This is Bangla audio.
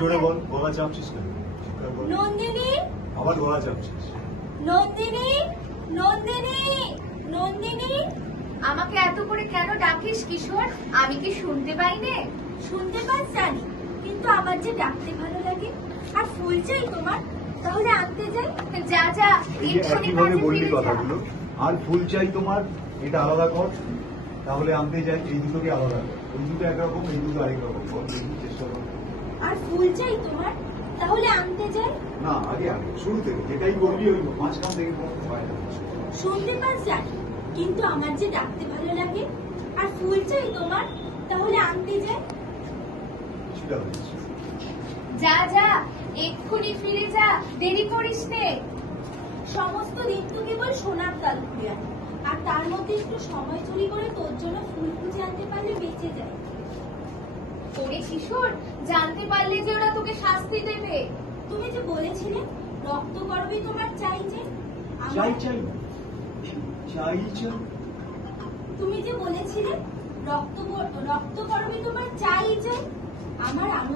জোরে বল, গলা চাপছিস কেন? নন্দিনী, আবার গলা চাপছিস। নন্দিনী, নন্দিনী, নন্দিনী। আমাকে এত করে কেন ডাকিস কিশোর? আমি কি শুনতে পাই নে? শুনতে পাস জানি, কিন্তু আমার যে ডাকতে ভালো লাগে। আর ফুল চাই তোমার, তাহলে আনতে যাই। যা যা, এই যে এক্ষুনি একইভাবে কাজে বললি ফিরে যা। কথাগুলো। আর ফুল চাই তোমার, এটা আলাদা কর, তাহলে আনতে যাই। এই দুটোকে আলাদা কর, ওই দুটো একরকম, এই দুটো আরেক রকম কর। চেষ্টা কর। আর ফুল চাই তোমার, তাহলে আনতে যাই। না, আগে আগে শুরু থেকে যেটাই বলবি ওই মাঝখান থেকে করতে হয় না। শুনতে পাস জানি, কিন্তু আমার যে ডাকতে ভালো লাগে। আর ফুল চাই তোমার, তাহলে আনতে যাই। সেটা হচ্ছে যা যা, এক্ষুনি ফিরে যা, দেরি করিস নে। সমস্ত দিন তো কেবল সোনার তাল ঘুরে আনি, আর তার মধ্যে একটু সময় চুরি করে তোর জন্য ফুল খুঁজে আনতে পারলে বেঁচে যায়। ওরে কিশোর, জানতে পারলে যে ওরা তোকে শাস্তি দেবে। তুমি যে বলেছিলে রক্ত গর্বে তোমার চাই যে চাই চাই চাই চাই। তুমি যে বলেছিলে রক্ত গর্বে তোমার চাই যে আমার আনন্দ